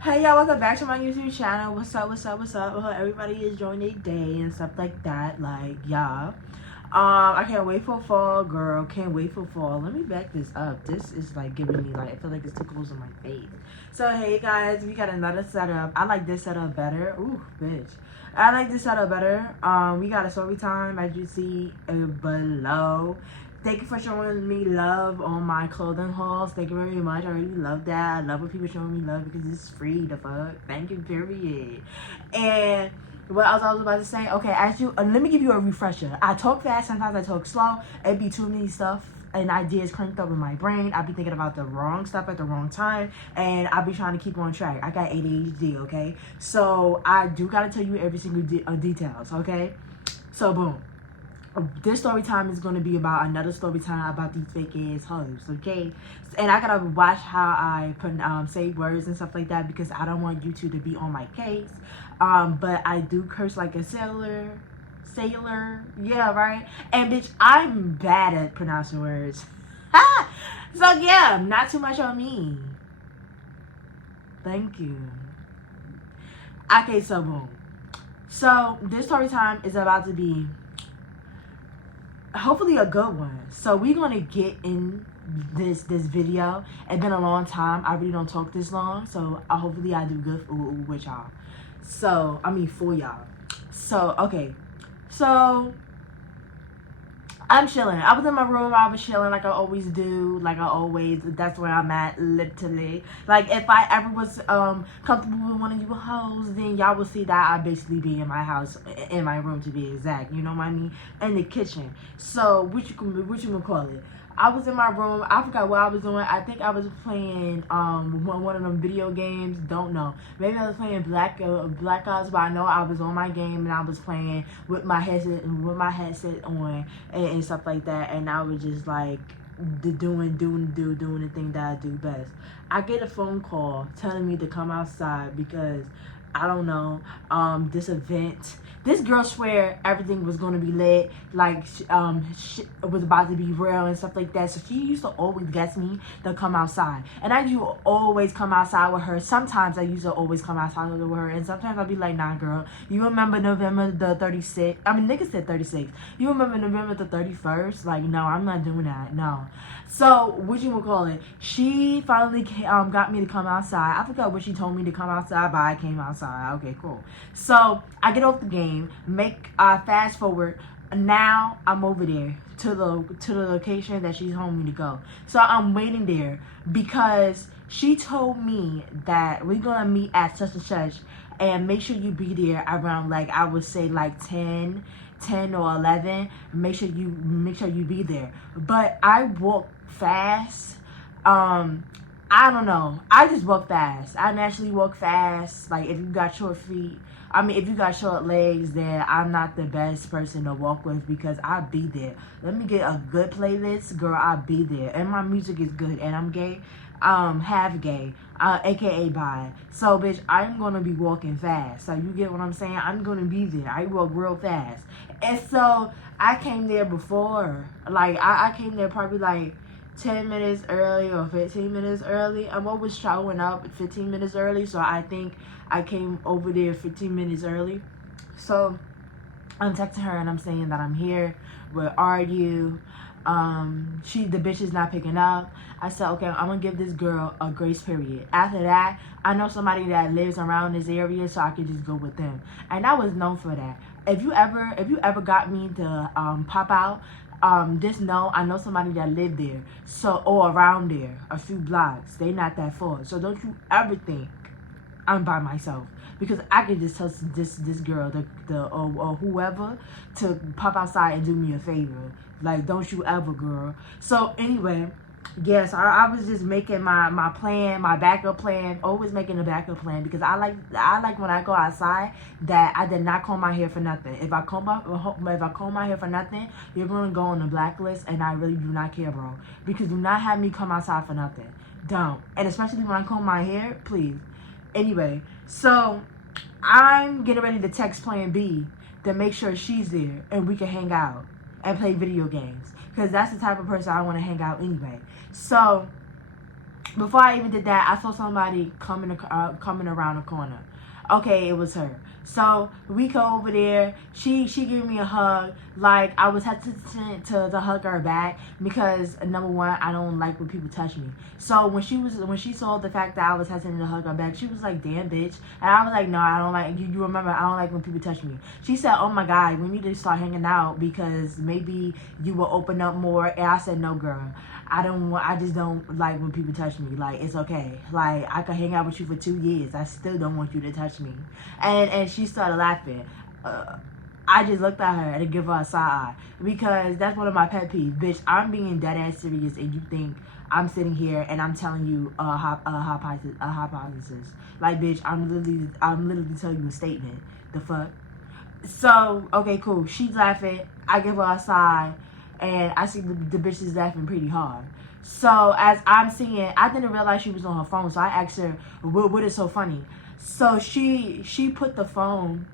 Hey y'all, welcome back to my YouTube channel. What's up? I hope everybody is enjoying their day and stuff like that. Like, y'all. I can't wait for fall, girl. Can't wait for fall. Let me back this up. This is like giving me like, I feel like it's too close on my face. So hey guys, we got another setup. I like this setup better. Ooh, bitch. I like this setup better. We got a story time as you see below. Thank you for showing me love on my clothing hauls. Thank you very much. I really love that. I love when people showing me love because it's free. The fuck. Thank you, period. And what else I was about to say? Okay, let me give you a refresher. I talk fast. Sometimes I talk slow. It be too many stuff and ideas cranked up in my brain. I be thinking about the wrong stuff at the wrong time, and I be trying to keep on track. I got ADHD, okay? So I do gotta tell you every single details, okay? So boom. This story time is going to be about another story time about these fake ass hoes, okay? And I gotta watch how I say words and stuff like that because I don't want YouTube to be on my case. But I do curse like a sailor, yeah, right? And bitch, I'm bad at pronouncing words. So yeah, not too much on me. Thank you. Okay, so boom. So this story time is about to be hopefully a good one. So we're gonna get in this video. It's been a long time. I really don't talk this long, so hopefully I do good with y'all. So I mean for y'all. So okay, so I'm chilling. I was in my room. I was chilling like I always do. Like I always. That's where I'm at, literally. Like if I ever was comfortable with one of you hoes, then y'all will see that I basically be in my house, in my room to be exact. You know what I mean? In the kitchen. So what you gonna call it? I was in my room. I forgot what I was doing. I think I was playing one of them video games. Don't know. Maybe I was playing Black Ops, but I know I was on my game and I was playing with my headset on and stuff like that. And I was just like doing the thing that I do best. I get a phone call telling me to come outside because I don't know, this event. This girl swear everything was gonna be lit, like shit was about to be real and stuff like that. So she used to always guess me to come outside, and I used to always come outside with her. Sometimes I used to always come outside with her, and sometimes I'd be like, nah, girl, you remember November the 36th? I mean, niggas said 36. You remember November the 31st? Like, no, I'm not doing that. No. So what you would call it? She finally got me to come outside. I forgot what she told me to come outside, but I came outside. Okay, cool. So I get off the game, make fast forward. Now I'm over there to the location that she told me to go. So I'm waiting there because she told me that we're gonna meet at such and such, and make sure you be there around, like, I would say like 10 or 11. Make sure you be there. But I walk fast. I don't know. I just walk fast. I naturally walk fast. Like, if you got short feet, I mean, if you got short legs, then I'm not the best person to walk with because I'll be there. Let me get a good playlist, girl, I'll be there. And my music is good, and I'm gay. Half gay, aka bi. So, bitch, I'm gonna be walking fast. So, you get what I'm saying? I'm gonna be there. I walk real fast. And so, I came there before. Like, I came there probably like 10 minutes early or 15 minutes early. I'm always showing up 15 minutes early, so I think I came over there 15 minutes early. So I'm texting her and I'm saying that I'm here. Where are you? The bitch is not picking up. I said, okay, I'm gonna give this girl a grace period. After that, I know somebody that lives around this area, so I could just go with them. And I was known for that. If you ever got me to pop out, just know I know somebody that lived there, so, or around there, a few blocks. They not that far. So don't you ever think I'm by myself, because I can just tell this girl, or whoever, to pop outside and do me a favor. Like, don't you ever, girl. So anyway, yes, I was just making my plan, my backup plan. Always making a backup plan because I like when I go outside that I did not comb my hair for nothing. If I comb my hair for nothing, you're gonna go on the blacklist, and I really do not care, bro. Because do not have me come outside for nothing. Don't. And especially when I comb my hair, please. Anyway, so I'm getting ready to text Plan B to make sure she's there and we can hang out and play video games, because that's the type of person I want to hang out anyway. So before I even did that, I saw somebody coming around the corner. Okay, it was her. So we go over there. She gave me a hug. Like, I was hesitant to hug her back because, number one, I don't like when people touch me. So when she saw the fact that I was hesitant to hug her back, she was like, "Damn, bitch." And I was like, "No, I don't like you. You remember, I don't like when people touch me." She said, "Oh my God, we need to start hanging out because maybe you will open up more." And I said, "No, girl. I just don't like when people touch me. Like, it's okay. Like, I could hang out with you for 2 years. I still don't want you to touch me." And she started laughing. I just looked at her and give her a side eye because that's one of my pet peeves. Bitch, I'm being dead ass serious and you think I'm sitting here and I'm telling you a hypothesis. Like, bitch, I'm literally telling you a statement. The fuck? So, okay, cool. She's laughing. I give her a side and I see the bitch is laughing pretty hard. So as I'm seeing, I didn't realize she was on her phone. So I asked her, "What is so funny?" So she put the phone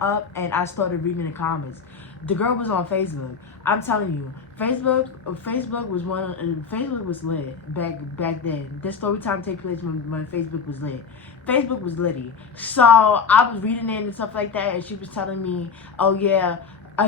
up, and I started reading the comments. The girl was on Facebook. I'm telling you, Facebook was lit back then. This story time take place when Facebook was lit. Facebook was litty. So I was reading it and stuff like that, and she was telling me, "Oh yeah."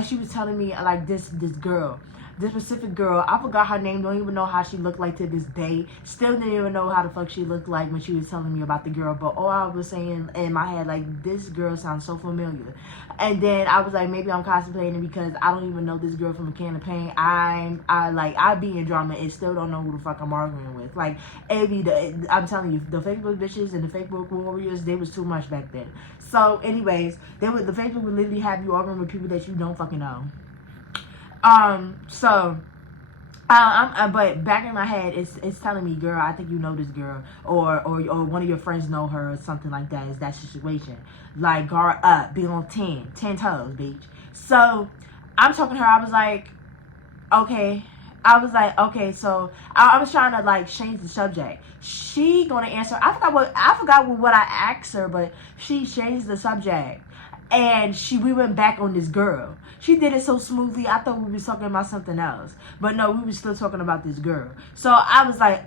She was telling me like this girl, this specific girl. I forgot her name. Don't even know how she looked like to this day. Still didn't even know how the fuck she looked like when she was telling me about the girl. But all I was saying in my head, like, this girl sounds so familiar. And then I was like, maybe I'm contemplating because I don't even know this girl from a can of paint. I be in drama and still don't know who the fuck I'm arguing with. Like, I'm telling you, the Facebook bitches and the Facebook warriors, they was too much back then. So, anyways, the Facebook would literally have you arguing with people that you don't fucking know. But back in my head, it's telling me, "Girl, I think you know this girl, or one of your friends know her, or something like that." Is that situation? Like, guard up, be on 10 toes, bitch. So I'm talking to her. I was like, okay. So I was trying to like change the subject. She gonna answer. I forgot what I asked her, but she changed the subject. And we went back on this girl. She did it so smoothly. I thought we was talking about something else, but no, we were still talking about this girl. So I was like,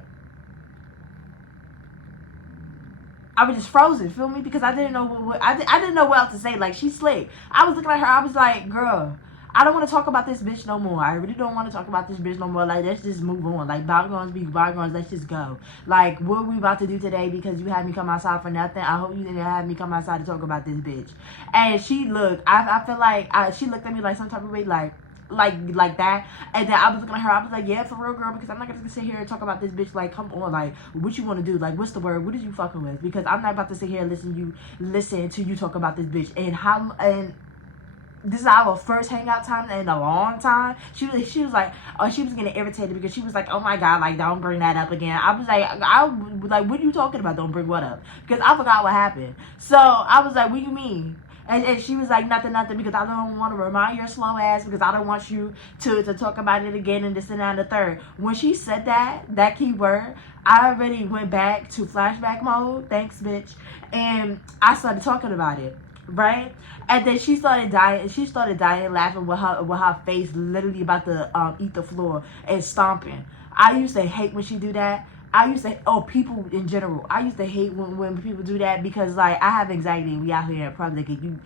I was just frozen. Feel me? Because I didn't know I didn't know what else to say. Like, she's slick. I was looking at her. I was like, girl, I don't want to talk about this bitch no more. I really don't want to talk about this bitch no more. Like, let's just move on. Like, bygones be bygones. Let's just go. Like, what are we about to do today because you had me come outside for nothing? I hope you didn't have me come outside to talk about this bitch. And she looked, I feel like, she looked at me like some type of way, like that. And then I was looking at her. I was like, yeah, for real, girl, because I'm not gonna sit here and talk about this bitch. Like, come on, like, what you want to do? Like, what's the word? What is you fucking with? Because I'm not about to sit here and listen to you talk about this bitch and this is our first hangout time in a long time. She was like, oh, she was getting irritated because she was like, oh my God, like, don't bring that up again. I was like, what are you talking about? Don't bring what up? Because I forgot what happened. So I was like, what do you mean? And she was like, nothing, because I don't want to remind your slow ass because I don't want you to talk about it again and this and that and the third. When she said that key word, I already went back to flashback mode. Thanks, bitch. And I started talking about it. Right, and then she started dying. She started dying, laughing with her face literally about to eat the floor and stomping. I used to hate when she do that. I used to, people in general. I used to hate when people do that because, like, I have anxiety and we out here in public and you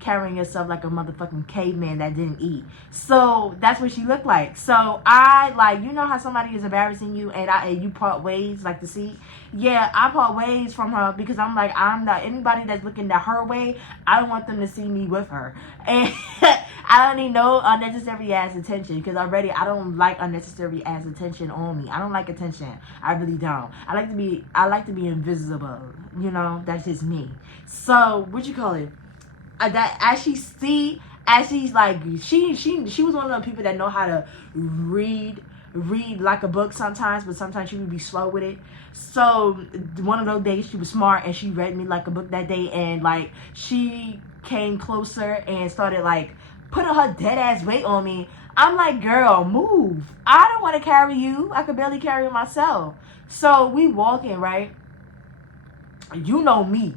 carrying yourself like a motherfucking caveman that didn't eat. So that's what she looked like. So I, like, you know how somebody is embarrassing you and you part ways, like the sea? Yeah, I part ways from her because I'm like, I'm not, anybody that's looking at her way, I don't want them to see me with her. And I don't need no unnecessary ass attention because already I don't like unnecessary ass attention on me. I don't like attention. I really don't. I like to be invisible. You know, that's just me. So what you call it? That as she's like, she was one of the people that know how to read like a book sometimes, but sometimes she would be slow with it. So one of those days she was smart and she read me like a book that day, and like she came closer and started like putting her dead ass weight on me. I'm like, girl, move. I don't want to carry you. I could barely carry myself. So we walking, right? You know me.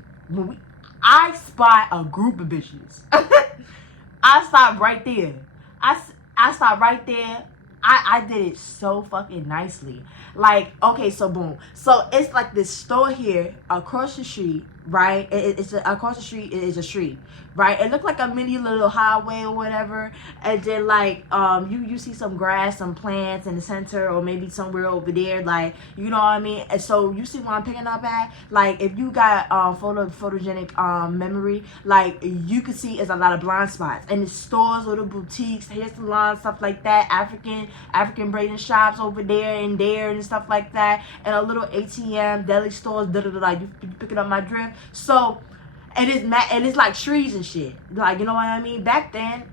I spot a group of bitches. I stop right there. I stop right there. I did it so fucking nicely. Like, okay, so boom. So it's like this store here across the street, right? Across the street is a street, right? It looked like a mini little highway or whatever. And then like you see some grass, some plants in the center, or maybe somewhere over there, like, you know what I mean? And so you see what I'm picking up at? Like, if you got photogenic memory, like, you can see it's a lot of blind spots. And the stores, little boutiques, hair salons, stuff like that, African braiding shops over there and there and stuff like that, and a little ATM, deli stores, like, you picking up my drift. So it is like trees and shit, like, you know what I mean? Back then,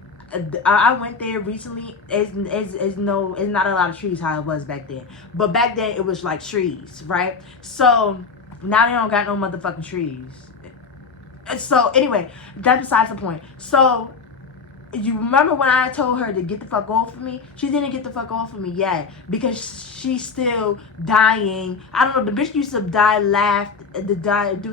I went there recently. It's not a lot of trees how it was back then, but back then it was like trees, right? So now they don't got no motherfucking trees. So anyway, that's besides the point. So you remember when I told her to get the fuck off of me? She didn't get the fuck off of me yet because she's still dying. I don't know, the bitch used to do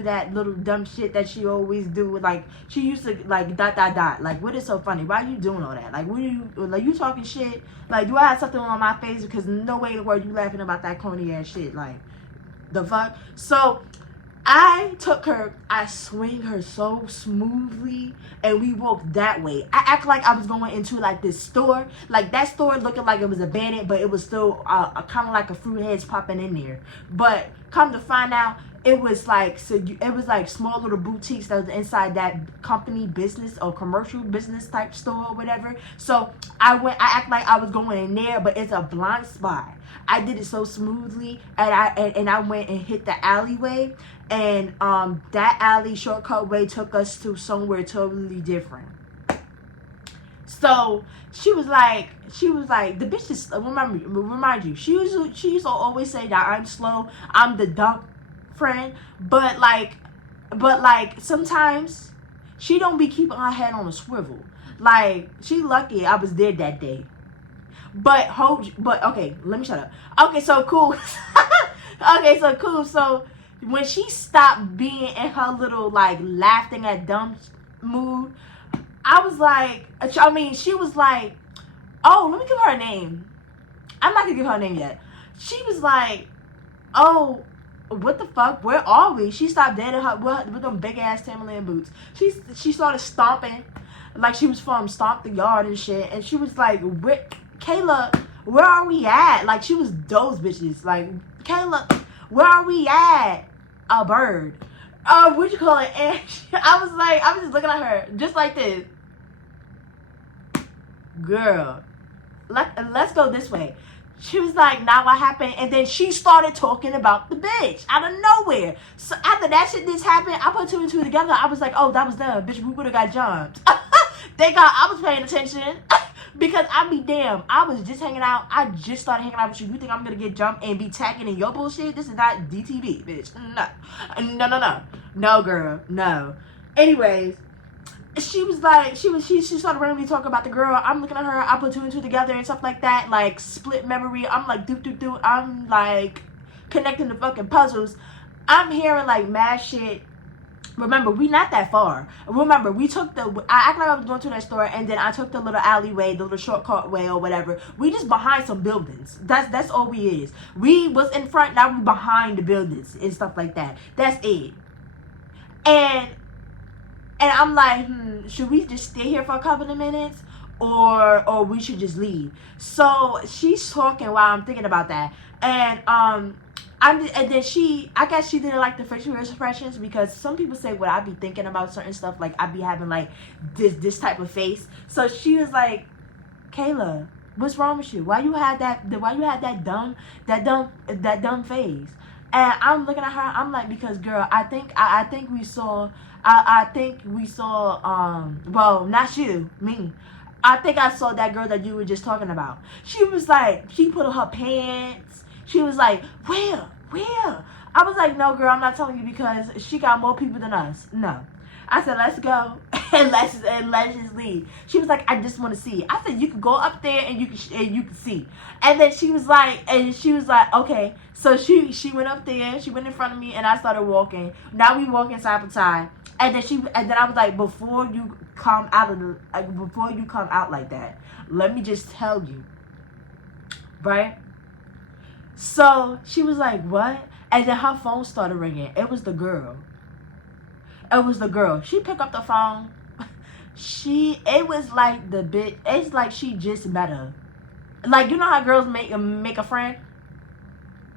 that little dumb shit that she always do. Like, she used to, like, ... Like, what is so funny? Why are you doing all that? Like, what are you, like, you talking shit? Like, do I have something on my face? Because no way in the world you laughing about that corny ass shit. Like, the fuck? So I took her, I swing her so smoothly, and we walked that way. I act like I was going into like this store, like that store looking like it was abandoned, but it was still kind of like a fruit heads popping in there. But come to find out, it was like, it was like small little boutiques that was inside that company business or commercial business type store or whatever. So I act like I was going in there, but it's a blind spot. I did it so smoothly, and I went and hit the alleyway, and that alley shortcut way took us to somewhere totally different. So she was like, the bitch is, remind you, she used to always say that I'm slow, I'm the dumb friend, but like sometimes she don't be keeping her head on a swivel. Like, she lucky I was there that day. But okay, let me shut up. Okay, so cool. Okay, so cool. So when she stopped being in her little like laughing at dumb mood, I was like, she was like, oh, let me give her a name. I'm not gonna give her a name yet. She was like, oh, what the fuck? Where are we? She stopped dead in her with them big ass Timberland boots. She started stomping like she was from Stomp the Yard and shit. And she was like, Kayla, where are we at? Like, she was those bitches. Like, Kayla, where are we at? A bird. What'd you call it? And I was just looking at her just like this. Girl, let's go this way. She was like, now what happened? And then she started talking about the bitch out of nowhere. So after that shit just happened, I put two and two together. I was like, oh, that was them. Bitch, we would have got jumped. Thank God I was paying attention. Because I be damn, I was just hanging out. I just started hanging out with you. You think I'm gonna get jumped and be tagging in your bullshit? This is not DTV, bitch. No. No, girl. No. Anyways, she was like, she started randomly talking about the girl. I'm looking at her. I put two and two together and stuff like that. Like, split memory. I'm like, do. I'm like connecting the fucking puzzles. I'm hearing like mad shit. Remember, we not that far. Remember, we took I act like I was going to that store, and then I took the little alleyway, the little shortcut way or whatever. We just behind some buildings. That's all we is. We was in front, now we behind the buildings and stuff like that. That's it. And I'm like, should we just stay here for a couple of minutes, or we should just leave? So she's talking while I'm thinking about that, and and then I guess she didn't like the facial expressions, because some people say when I be thinking about certain stuff, like I be having like this type of face. So she was like, Kayla, what's wrong with you? Why you had that dumb face? And I'm looking at her, I'm like, because girl, I think we saw well, not you, me. I think I saw that girl that you were just talking about. She was like, she put on her pants. She was like, where? I was like, no, girl, I'm not telling you, because she got more people than us. No. I said, let's go and let's just leave. She was like, I just want to see. I said, you can go up there and you can see. And then she was like, okay. So she went up there, she went in front of me, and I started walking. Now we walking side by side. And then I was like, before you come out like that, let me just tell you, right? So she was like, what? And then her phone started ringing. It was the girl. It was the girl. She picked up the phone. It was like the bitch. It's like she just met her. Like, you know how girls make a friend?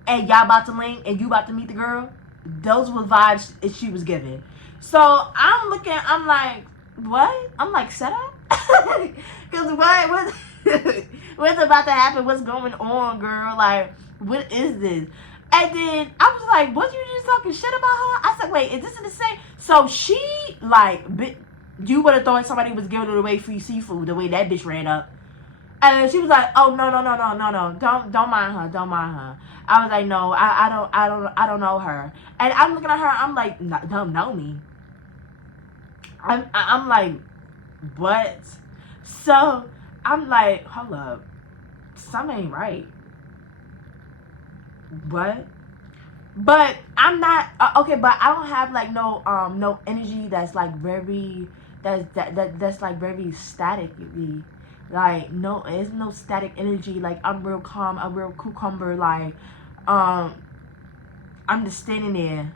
And y'all about to link and you about to meet the girl? Those were vibes she was giving. So I'm looking, I'm like, what? I'm like, set up? Because what's about to happen? What's going on, girl? Like, what is this? And then I was like, was you just talking shit about her? I said, wait, is this the same? So she, like, you would have thought somebody was giving away free seafood the way that bitch ran up. And she was like, oh, no, don't mind her, don't mind her. I was like, no, I don't know her. And I'm looking at her, I'm like, no, don't know me. I'm like, what? So I'm like, hold up, something ain't right. What? But I'm not okay. But I don't have like no energy that's like very that's like very staticky. Like, no, it's no static energy. Like, I'm real calm, I'm real cucumber. Like, I'm just standing there.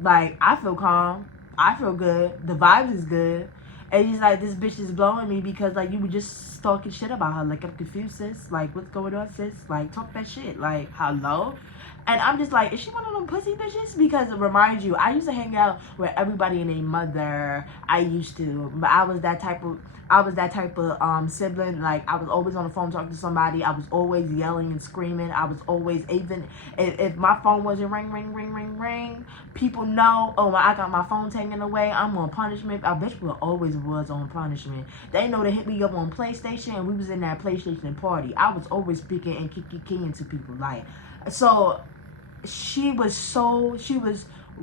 Like, I feel calm, I feel good, the vibes is good. And he's like, this bitch is blowing me because, like, you were just talking shit about her. Like, I'm confused, sis. Like, what's going on, sis? Like, talk that shit. Like, hello? And I'm just like, is she one of them pussy bitches? Because it reminds you, I used to hang out with everybody and their mother. I used to. But I was that type of sibling. Like, I was always on the phone talking to somebody. I was always yelling and screaming. I was always, even if my phone wasn't ring, people know, oh, I got my phone taken away, I'm on punishment. I bet you always was on punishment. They know they hit me up on PlayStation, and we was in that PlayStation party. I was always speaking and kicking to people. Like, so she was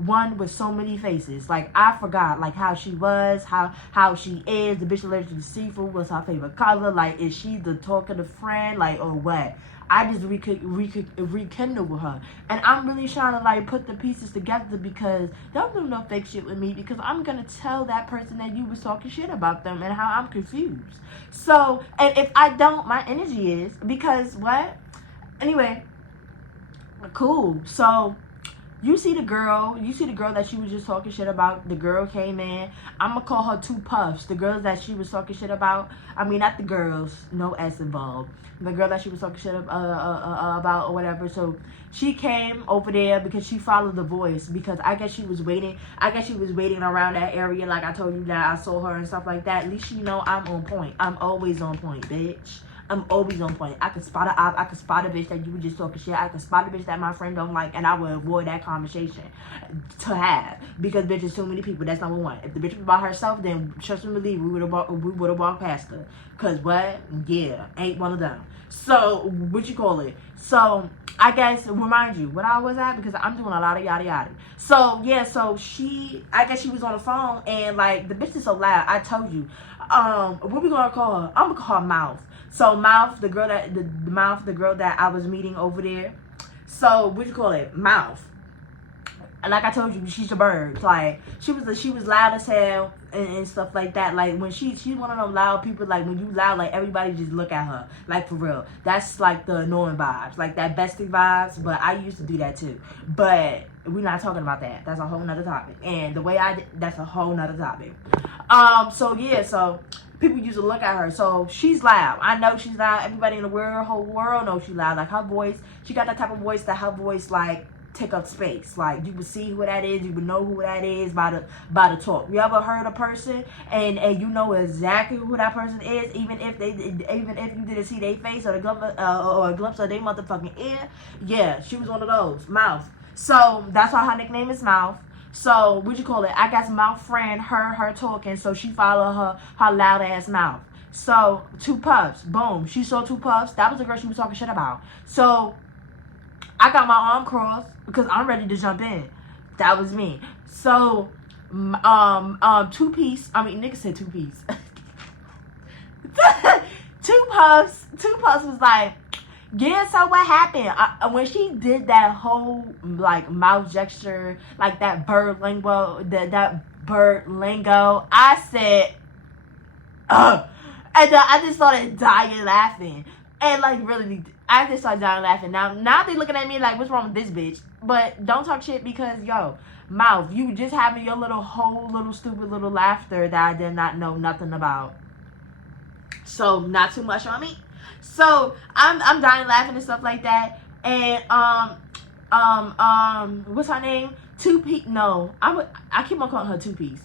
one with so many faces. Like, I forgot, like, how she was, how she is. The bitch allergic to seafood. What's her favorite color? Like, is she the talkative friend? Like, or what? I just rekindle with her. And I'm really trying to, like, put the pieces together, because don't do no fake shit with me, because I'm going to tell that person that you was talking shit about them and how I'm confused. So, and if I don't, my energy is, because what? Anyway, cool. So you see the girl that she was just talking shit about. The girl came in. I'm gonna call her two puffs. The girls that she was talking shit about. I mean, not the girls, no S involved. The girl that she was talking shit about or whatever. So she came over there because she followed the voice, because I guess she was waiting. Around that area, like I told you that I saw her and stuff like that. At least she know I'm on point. I'm always on point, bitch. I'm always on point. I can spot I can spot a bitch that you were just talking shit. I can spot a bitch that my friend don't like, and I will avoid that conversation to have, because bitch is too many people. That's number one. If the bitch was by herself, then trust me, believe we would have walked past her. Cause what? Yeah, ain't one of them. So what you call it? So I guess remind you what I was at, because I'm doing a lot of yada yada. So yeah, so I guess she was on the phone, and like the bitch is so loud. I told you. What we gonna call her? I'm gonna call her Mouth. So Mouth, the girl that I was meeting over there. So what you call it? Mouth. And like I told you, she's a bird. Like, she was loud as hell and stuff like that. Like, when she's one of them loud people. Like, when you loud, like, everybody just look at her. Like, for real. That's like the annoying vibes, like that bestie vibes. But I used to do that too. But we're not talking about that. That's a whole nother topic. And the way that's a whole nother topic. So yeah, so people used to look at her. So she's loud. I know she's loud. Everybody in the whole world knows she's loud. Like, her voice, she got that type of voice that her voice, like, take up space. Like, you would see who that is, you would know who that is by the talk. You ever heard a person and you know exactly who that person is, even if you didn't see their face or a glimpse of their motherfucking ear? Yeah, she was one of those. Mouth. So that's why her nickname is Mouth. So what you call it? I guess Mouth friend heard her talking, so she followed her loud ass mouth. So two puffs, boom. She saw two puffs. That was the girl she was talking shit about. So I got my arm crossed because I'm ready to jump in. That was me. So two piece. I mean, nigga said two piece. Two puffs was like, yeah, so what happened? When she did that whole, like, mouth gesture, like that bird lingo, that bird lingo, I said, ugh. And then I just started dying laughing. And, like, really, I just started dying laughing. Now they looking at me like, what's wrong with this bitch? But don't talk shit because, yo, mouth, you just having your little stupid little laughter that I did not know nothing about. So not too much on me. So I'm dying laughing and stuff like that. And what's her name? No, I keep on calling her Two Piece.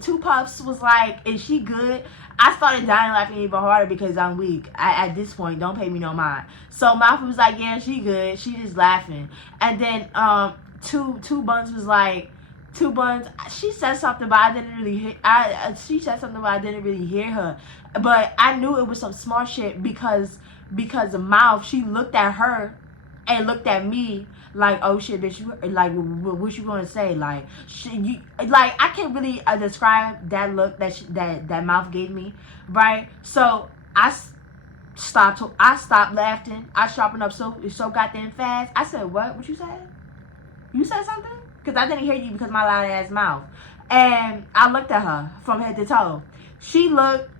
Two Puffs was like, is she good? I started dying laughing even harder because I'm weak. At this point, don't pay me no mind. So Mouth was like, yeah, she good. She just laughing. And then Two Buns was like, Two Buns. She said something, but I didn't really hear. She said something, but I didn't really hear her. But I knew it was some smart shit because of Mouth. She looked at her and looked at me like, oh shit, bitch, you like, what you gonna say? Like, I can't really describe that look that Mouth gave me, right? So I stopped laughing. I sharpened up so goddamn fast. I said, what you said? You said something? Because I didn't hear you because my loud ass mouth. And I looked at her from head to toe. She looked.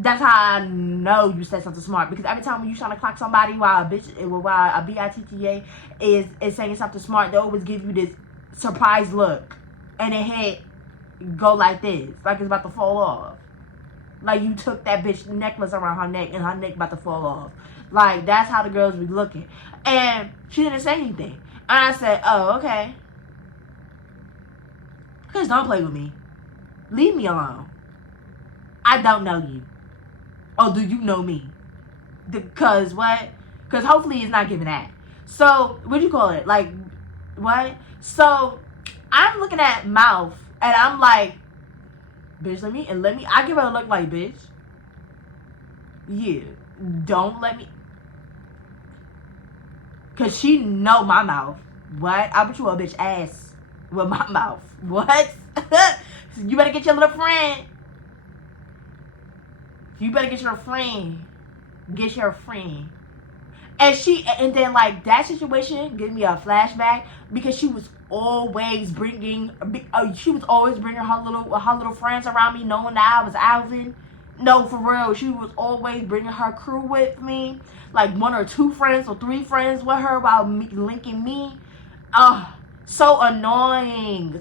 That's how I know you said something smart. Because every time when you trying to clock somebody while a BITTA is saying something smart, they always give you this surprise look. And their head go like this. Like it's about to fall off. Like you took that bitch necklace around her neck and her neck about to fall off. Like that's how the girls be looking. And she didn't say anything. And I said, oh, okay. Because don't play with me. Leave me alone. I don't know you. Oh, do you know me? Because what? Because hopefully it's not giving that. So, what do you call it? Like, what? So, I'm looking at Mouth, and I'm like, bitch, let me, I give her a look like, bitch. Yeah, don't let me. Because she know my mouth. What? I'll put you a bitch ass with my mouth. What? You better get your little friend. You better get your friend. Get your friend. And then like that situation gave me a flashback because she was always bringing her little friends around me, knowing that I was Alvin. No, for real, she was always bringing her crew with me, like 1 or 2 friends or 3 friends with her while linking me. So annoying,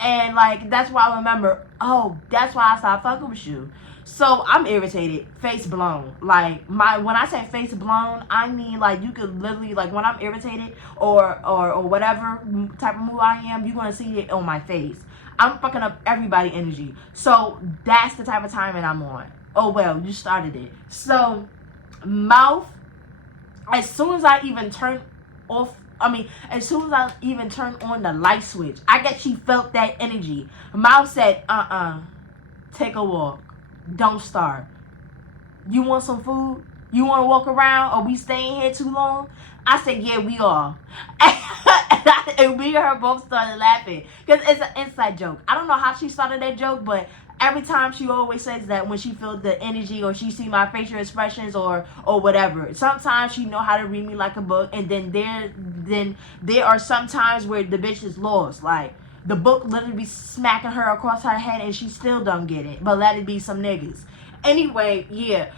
and like that's why I remember. Oh, that's why I stopped fucking with you. So I'm irritated, face blown. Like when I say face blown, I mean like you could literally like when I'm irritated or whatever type of mood I am, you're gonna see it on my face. I'm fucking up everybody energy. So that's the type of timing I'm on. Oh well, you started it. So Mouth, as soon as I even turn on the light switch, I guess she felt that energy. Mouth said, take a walk. Don't start. You want some food? You want to walk around? Or we staying here too long? I said, yeah, we are. And we and her both started laughing. Because it's an inside joke. I don't know how she started that joke, but every time she always says that when she feels the energy or she see my facial expressions or whatever. Sometimes she know how to read me like a book. And then there are some times where the bitch is lost. Like, the book literally be smacking her across her head and she still don't get it. But let it be some niggas. Anyway, yeah.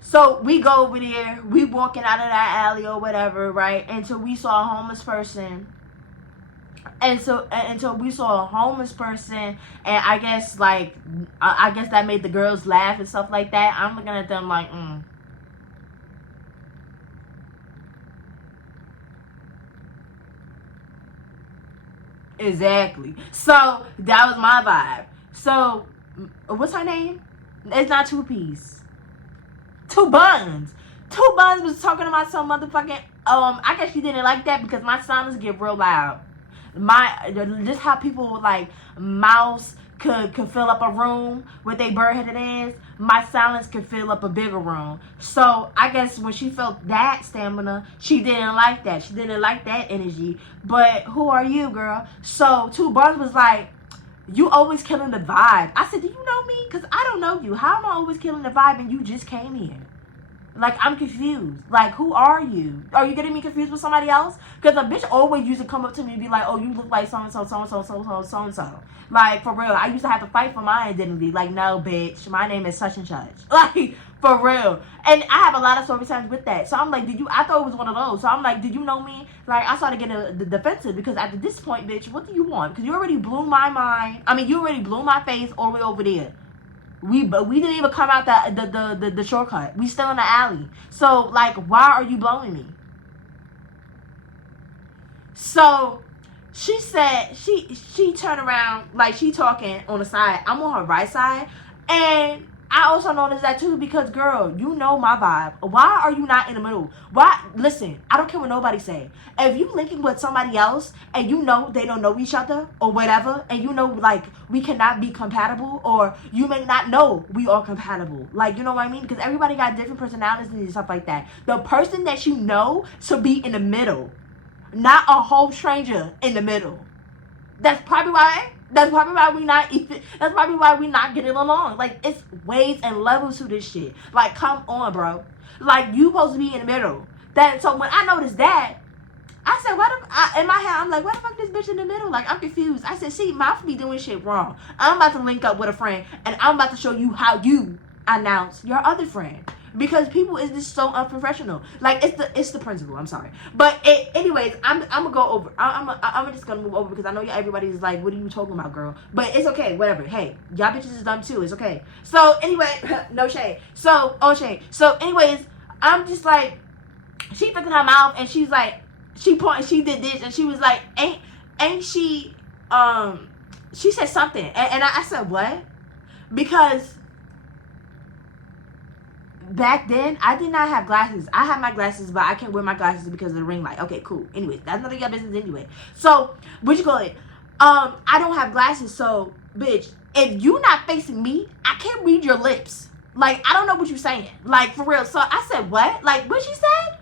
So we go over there. We walking out of that alley or whatever, right? Until we saw a homeless person. Until we saw a homeless person. And I guess, like, I guess that made the girls laugh and stuff like that. I'm looking at them like, Exactly. So that was my vibe. So what's her name? It's not Two Piece. Two Buns. Two Buns was talking about some motherfucking. I guess she didn't like that because my sounds get real loud. Just how people like mouse could fill up a room with a bird-headed ass. My silence could fill up a bigger room. So I guess when she felt that stamina, she didn't like that. She didn't like that energy. But who are you, girl? So Two Buns was like, you always killing the vibe. I said, do you know me? Because I don't know you. How am I always killing the vibe and you just came here? Like, I'm confused. Like, who are you? Are you getting me confused with somebody else? Because a bitch always used to come up to me and be like, oh, you look like so-and-so, so-and-so, so-and-so, so-and-so. Like, for real. I used to have to fight for my identity. Like, no, bitch. My name is such and such. Like, for real. And I have a lot of story times with that. So I'm like, I thought it was one of those. So I'm like, did you know me? Like, I started getting defensive because at this point, bitch, what do you want? Because you already blew my mind. I mean, you already blew my face all the way over there. We didn't even come out the shortcut. We still in the alley. So, like, why are you blowing me? So, she said, she turned around, like, she talking on the side. I'm on her right side. And I also noticed that too because, girl, you know my vibe. Why are you not in the middle? Why? Listen, I don't care what nobody say. If you linking with somebody else and you know they don't know each other or whatever, and you know, like, we cannot be compatible, or you may not know we are compatible. Like, you know what I mean? Because everybody got different personalities and stuff like that. The person that you know should be in the middle, not a whole stranger in the middle. That's probably why we not even, that's probably why we not getting along. Like, it's ways and levels to this shit. Like, come on, bro. Like, you supposed to be in the middle. So when I noticed that, I said, in my head, I'm like, why the fuck this bitch in the middle? Like, I'm confused. I said, see, mouth be doing shit wrong. I'm about to link up with a friend, and I'm about to show you how you announce your other friend. Because people is just so unprofessional. Like, it's the principle. I'm sorry, but anyways, I'm gonna go over. I'm just gonna move over because I know everybody's like, what are you talking about, girl? But it's okay, whatever. Hey, y'all bitches is dumb too. It's okay. So anyway, no shade. So shade. So anyways, I'm just like, she fixing her mouth and she's like, she did this and she was like, ain't she? She said something and I said what? Because back then, I did not have glasses. I have my glasses, but I can't wear my glasses because of the ring light. Okay, cool. Anyways, that's none of your business anyway. So, what you call it? I don't have glasses, so, bitch, if you not facing me, I can't read your lips. Like, I don't know what you're saying. Like, for real. So, I said, what? Like, what she said?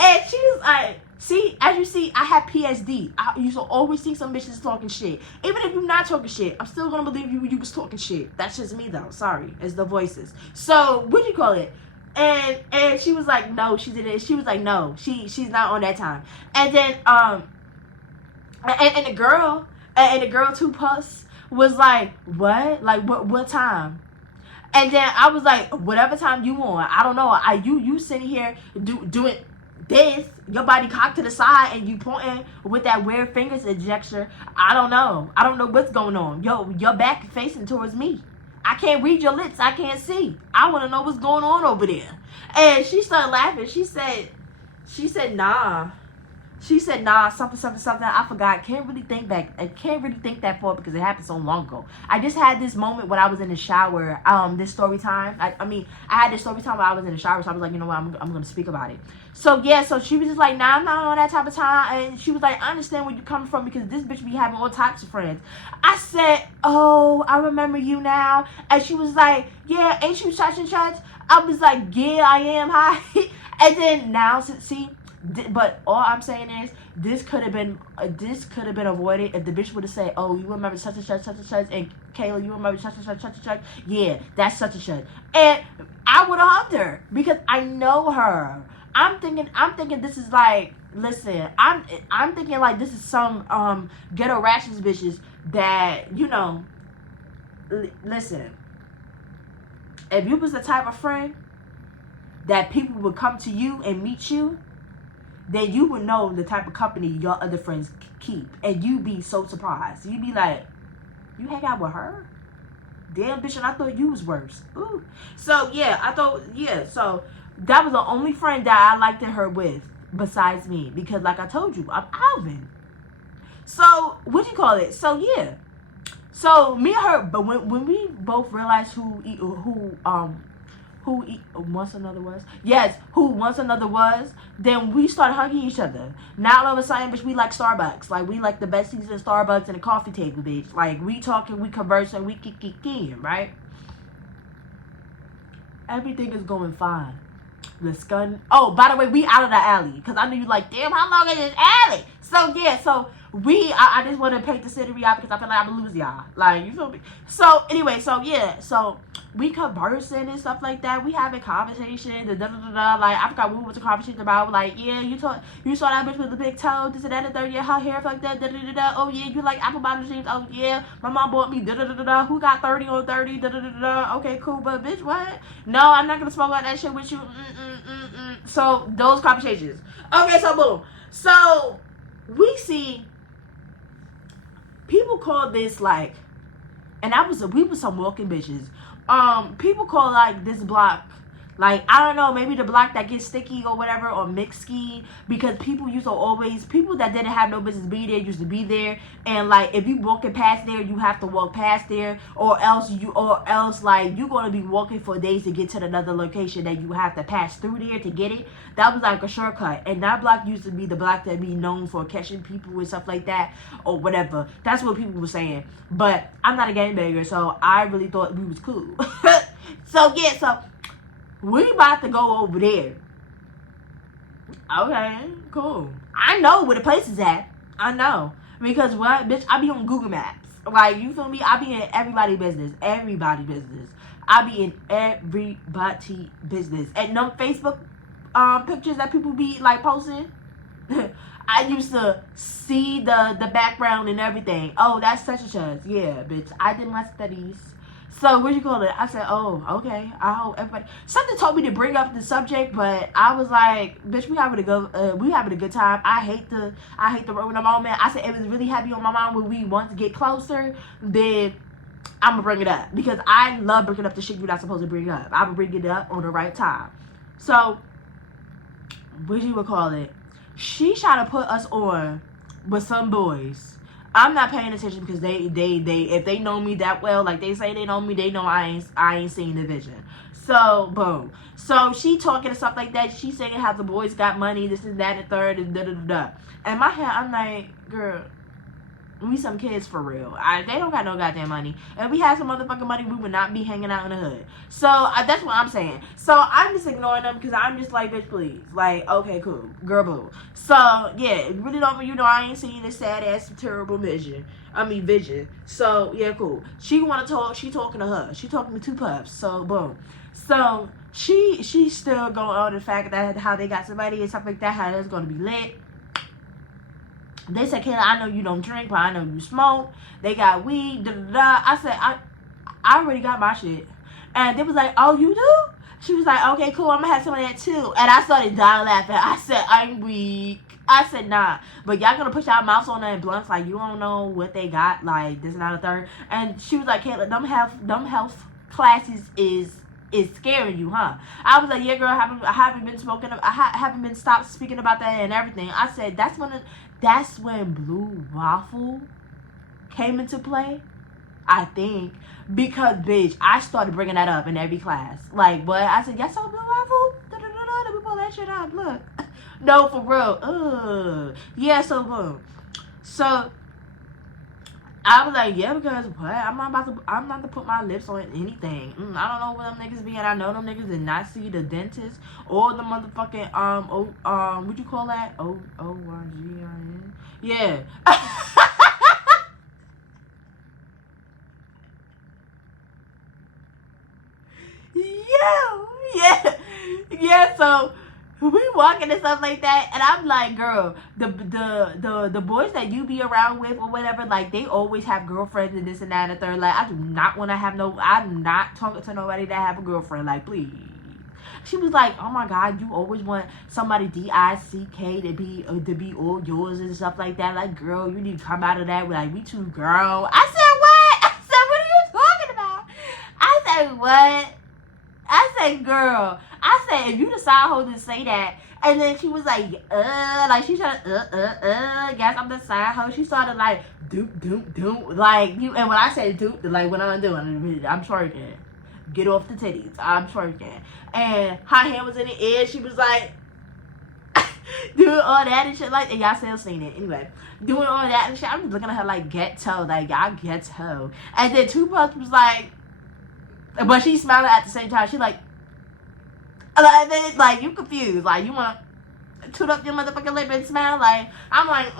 And she was like, see, as you see, I have PSD. I used to always see some bitches talking shit. Even if you're not talking shit, I'm still gonna believe you was talking shit. That's just me though. Sorry, it's the voices. So what do you call it? And she was like, no, she didn't. She was like, no, she's not on that time. And then and the girl 2 Puss was like, what? Like what time? And then I was like, whatever time you want. I don't know. You sitting here doing this, your body cocked to the side and you pointing with that weird fingers gesture. I don't know what's going on. Your back facing towards me. I can't read your lips. I can't see. I want to know what's going on over there. And she started laughing. She said nah. She said, nah, something. I forgot. Can't really think back. I can't really think that far because it happened so long ago. I just had this moment when I was in the shower. This story time. I had this story time when I was in the shower. So I was like, you know what? I'm going to speak about it. So, yeah. So she was just like, nah, I'm not on that type of time. And she was like, I understand where you're coming from because this bitch be having all types of friends. I said, oh, I remember you now. And she was like, yeah, ain't you such and such? I was like, yeah, I am. Hi. And then now, see. But all I'm saying is this could have been avoided if the bitch would have said, oh, you remember such and such, and Kayla, you remember such and such. Yeah, that's such and such. And I would have hugged her because I know her. I'm thinking this is like, listen, I'm thinking like this is some ghetto ratchet bitches that, you know, listen, if you was the type of friend that people would come to you and meet you, then you would know the type of company your other friends keep. And you be so surprised. You be like, you hang out with her? Damn, bitch, and I thought you was worse. Ooh. So, yeah, so that was the only friend that I liked her with besides me. Because, like I told you, I'm Alvin. So, what do you call it? So, yeah. So, me and her, but when we both realized who once another was? Yes, who once another was, then we started hugging each other. Now all of a sudden, bitch, we like Starbucks. Like, we like the besties in Starbucks and a coffee table, bitch. Like, we talking, we conversing, we kicking, right? Everything is going fine. Let's gun. Oh, by the way, we out of the alley. Because I knew you like, damn, how long is this alley? So, yeah, so I just want to paint the scenery out because I feel like I'm gonna lose y'all. Like, you feel me? So anyway, so yeah, so we conversing and stuff like that. We having conversations and Like, I forgot what was the conversation about. Like, yeah, you saw that bitch with the big toe, this and that and third. Yeah, her hair like that. Oh yeah, you like apple bottom jeans. Oh yeah, my mom bought me Who got 30 on 30? Okay, cool, but bitch, what? No, I'm not gonna smoke about that shit with you. So those conversations. Okay, so boom. So we see people call this like, and we was some walking bitches. People call like this block, like, I don't know, maybe the block that gets sticky or whatever, or mixed ski, because people that didn't have no business be there used to be there, and like if you walking past there, you have to walk past there, or else like you're gonna be walking for days to get to another location that you have to pass through there to get it. That was like a shortcut, and that block used to be the block that be known for catching people and stuff like that, or whatever. That's what people were saying. But I'm not a gangbanger, so I really thought we was cool. So yeah, so we about to go over there. Okay, cool. I know where the place is at. I know. Because what, bitch, I be on Google Maps. Like, you feel me? I be in everybody's business. Everybody business. I be in everybody business. And no Facebook pictures that people be like posting. I used to see the background and everything. Oh, that's such and such. Yeah, bitch. I did my studies. So what you call it? I said, oh, okay. I hope everybody. Something told me to bring up the subject, but I was like, bitch, we having a good time. I hate the road in the moment. I said it was really heavy on my mind when we want to get closer. Then I'm gonna bring it up because I love bringing up the shit you're not supposed to bring up. I'm gonna bring it up on the right time. So what you would call it? She tried to put us on with some boys. I'm not paying attention because they if they know me that well, like they say they know me, they know I ain't seen the vision. So boom. So she talking and stuff like that. She saying how the boys got money, this and that and third and da. And my head, I'm like, girl, we some kids for real. They don't got no goddamn money. If we had some motherfucking money, we would not be hanging out in the hood. So that's what I'm saying. So I'm just ignoring them because I'm just like, bitch, please. Like, okay, cool. Girl, boo. So, yeah, really don't, I ain't seen this sad ass terrible vision. So, yeah, cool. She want to talk. She talking to her. She talking to two pups. So, boom. So, she's still going on the fact that how they got somebody and stuff like that, how that's going to be lit. They said, Kayla, I know you don't drink, but I know you smoke. They got weed, I said, I already got my shit. And they was like, oh, you do? She was like, okay, cool, I'm going to have some of that too. And I started dying laughing. I said, I'm weak. I said, nah. But y'all going to put y'all mouths on that blunts like you don't know what they got, like this and that and third. And she was like, Kayla, them health classes is scaring you, huh? I was like, yeah, girl, I haven't been smoking. I haven't been stopped speaking about that and everything. I said, that's when Blue Waffle came into play, I think. Because, bitch, I started bringing that up in every class. Like, what? I said, y'all saw Blue Waffle? Let me pull that shit up. Look. No, for real. Yeah, so, boom. So, I was like, yeah, because what? I'm not to put my lips on anything. I don't know where them niggas be, and I know them niggas did not see the dentist or the motherfucking what you call that? ORGIN. Yeah. Yeah. So we walking and stuff like that, and I'm like, girl, the boys that you be around with or whatever, like they always have girlfriends and this and that and the third. Like, I do not want to have I'm not talking to nobody that have a girlfriend. Like, please. She was like, oh my God, you always want somebody DICK to be all yours and stuff like that. Like, girl, you need to come out of that. We're like, we too, girl. I said, what? I said, what are you talking about? I said, what? I said, girl. I said, if you the side hoe to say that. And then she was like she tried to, guess I'm the side hoe. She started like, doop, like, you. And when I say doop, like, when I'm doing, I'm twerking. Get off the titties. I'm twerking. And her hand was in the air. She was like, doing all that and shit like that. Y'all still seen it. Anyway, doing all that and shit. I'm just looking at her like, ghetto. Like, y'all ghetto. And then Tupac was like, but she smiling at the same time. She like you confused. Like, you want toot up your motherfucking lip and smile. Like, I'm like,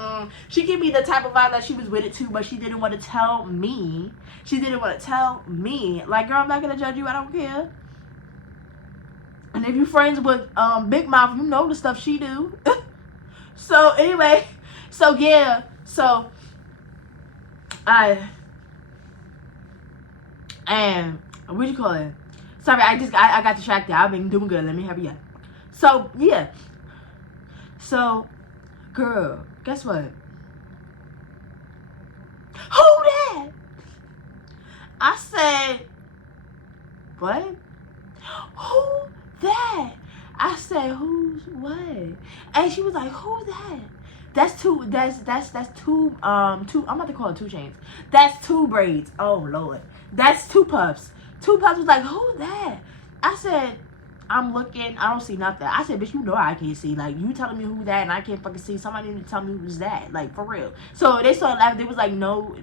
She gave me the type of vibe that she was with it too, but she didn't want to tell me. She didn't want to tell me. Like, girl, I'm not gonna judge you. I don't care. And if you're friends with Big Mouth, you know the stuff she do. So anyway, so yeah, so and what do you call it? Sorry, I got distracted. I've been doing good. Let me hurry up. So yeah, so girl, guess what? Who that? I said, what? Who that? I said, who's what? And she was like, who that? That's two, I'm about to call it 2 chains. That's 2 braids. Oh, Lord. That's 2 puffs. 2 puffs was like, who that? I said, I'm looking, I don't see nothing. I said, bitch, you know I can't see. Like, you telling me who that and I can't fucking see. Somebody need to tell me who's that. Like, for real. So they started laughing. They was like, no,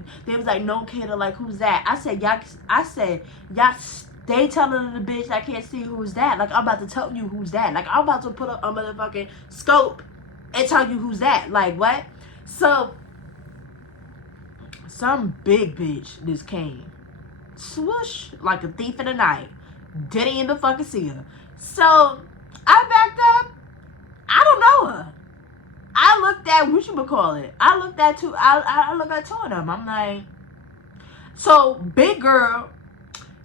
kid, like, who's that? I said, y'all they telling the bitch I can't see who's that. Like, I'm about to tell you who's that. Like, I'm about to put up a motherfucking scope and tell you who's that. Like, what? So, some big bitch just came. Swoosh, like a thief in the night. Didn't even fucking see her. So, I backed up. I don't know her. I looked at, what you would call it? I looked at 2 of them. I'm like, so, big girl,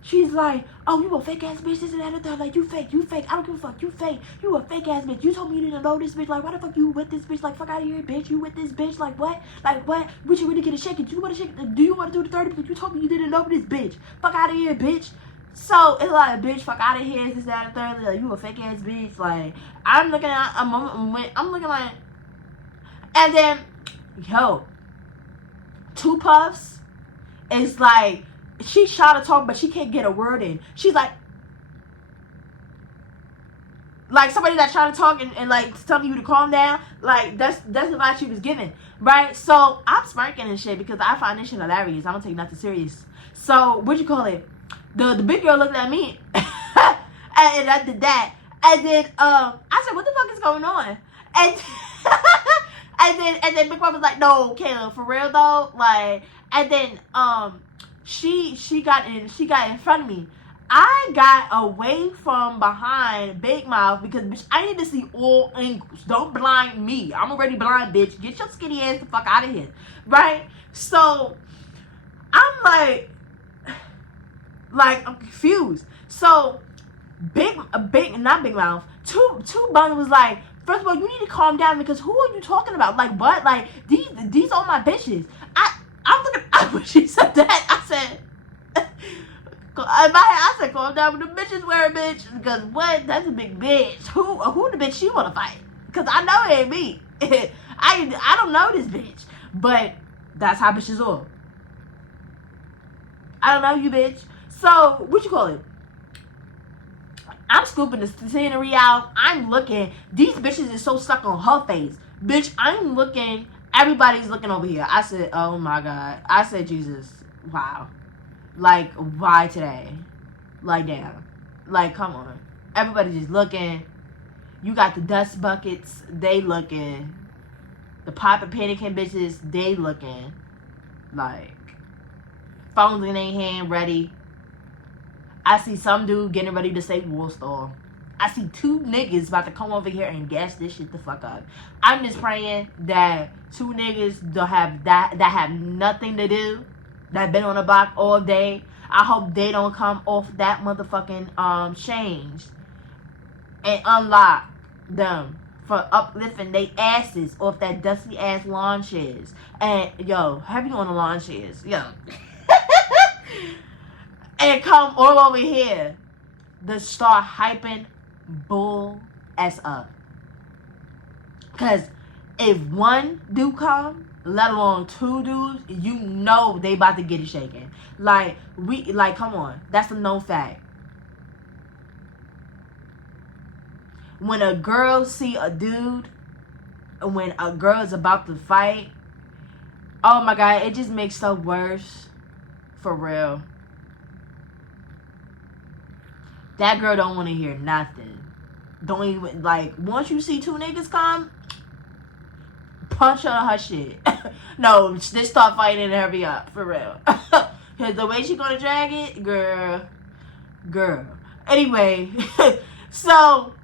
she's like, oh, you a fake ass bitch, this and that and that. Like, you fake. I don't give a fuck. You fake. You a fake ass bitch. You told me you didn't know this bitch. Like, why the fuck you with this bitch? Like, fuck out of here, bitch. You with this bitch? Like, what? Like, what? Would you really get a shake it? Do you want to shake it? Do you want to do the 30? Because you told me you didn't know this bitch. Fuck out of here, bitch. So, it's like, bitch, fuck out of here, this, that, and third. Like, you a fake ass bitch. Like, I'm looking like, and then, yo, 2 puffs is like, she's trying to talk, but she can't get a word in. She's like somebody that's trying to talk and like telling you to calm down. Like, that's the vibe she was giving, right? So I'm smirking and shit because I find this shit hilarious. I don't take nothing serious. So what you call it? The big girl looked at me, and I did that, and then I said, "What the fuck is going on?" And and then Big Mom was like, "No, Kayla, for real though." Like, and then she got in front of me. I got away from behind Big Mouth because, bitch, I need to see all angles. Don't blind me. I'm already blind, bitch. Get your skinny ass the fuck out of here. Right? So, I'm like, I'm confused. So, not Big Mouth, two Buns was like, first of all, you need to calm down because who are you talking about? Like, what? Like, these are my bitches. I'm looking, when she said that, I said, I said, calm down with the bitches wearing, bitch. Because what? That's a big bitch. Who the bitch she want to fight? Because I know it ain't me. I don't know this bitch. But that's how bitches are. I don't know you, bitch. So, what you call it? I'm scooping the scenery out. I'm looking. These bitches is so stuck on her face. Bitch, I'm looking. Everybody's looking over here. I said, oh my God. I said, Jesus. Wow. Like, why today? Like, damn. Like, come on. Everybody just looking. You got the dust buckets. They looking. The pop and panicking bitches. They looking. Like, phones in their hand, ready. I see some dude getting ready to say War Star. I see 2 niggas about to come over here and gas this shit the fuck up. I'm just praying that 2 niggas that have nothing to do, that been on the block all day. I hope they don't come off that motherfucking change and unlock them for uplifting they asses off that dusty ass lawn chairs. And yo, heavy on the lawn chairs, yo. And come all over here to start hyping bull ass up. Cause if one dude come, let alone 2 dudes, you know they about to get it shaken. Like, come on. That's a known fact. When a girl see a dude, when a girl is about to fight, oh my God, it just makes stuff worse. For real. That girl don't want to hear nothing. don't even, like, once you see two niggas come, punch her shit. No, just start fighting and hurry up, for real. Because the way she gonna drag it, girl. Anyway, so,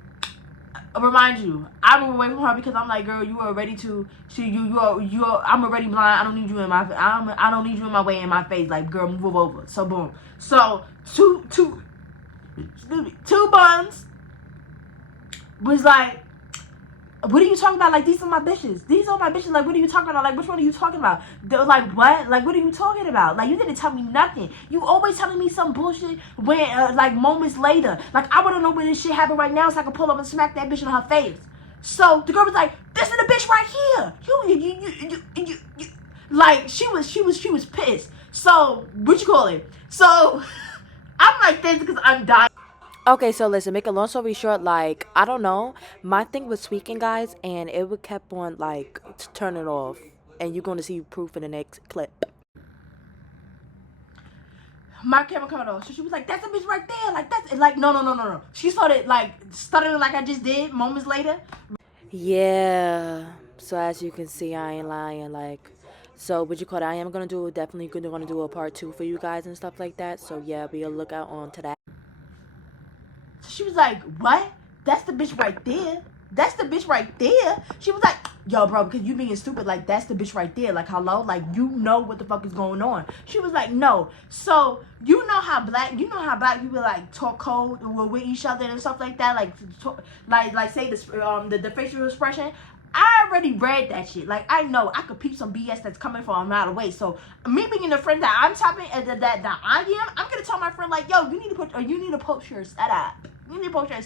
remind you, I move away from her because I'm like, girl, you are ready to, I'm already blind. I don't need you in my, I don't need you in my way, in my face. Like, girl, move over. So, boom. So, two buns was like, what are you talking about? Like, these are my bitches. These are my bitches. Like, what are you talking about? Like, which one are you talking about? They were like, what? Like, what are you talking about? Like, you didn't tell me nothing. You always telling me some bullshit when, like, moments later. Like, I want to know when this shit happened right now so I can pull up and smack that bitch in her face. So, the girl was like, this is the bitch right here. You. Like, she was pissed. So, what you call it? So, I'm like this because I'm dying. Okay, so listen, make a long story short, like, I don't know, my thing was tweaking, guys, and it would kept on, like, turning off, and you're going to see proof in the next clip. My camera cut off, so she was like, that's a bitch right there, like, that's, like, no. She started, like, stuttering like I just did moments later. Yeah, so as you can see, I ain't lying, like, so what you call it, I am going to do, definitely going to do a part 2 for you guys and stuff like that, so yeah, be a lookout on to that. So she was like, what? That's the bitch right there. That's the bitch right there. She was like, yo, bro, because you being stupid. Like, that's the bitch right there. Like, hello? Like, you know what the fuck is going on. She was like, no. So, you know how black people, like, talk code with each other and stuff like that? Like say the facial expression. I already read that shit. Like, I know I could peep some BS that's coming from a mile away. So, me being the friend that I'm talking, that I am, I'm gonna tell my friend, like, yo, you need to post your setup. You need to post your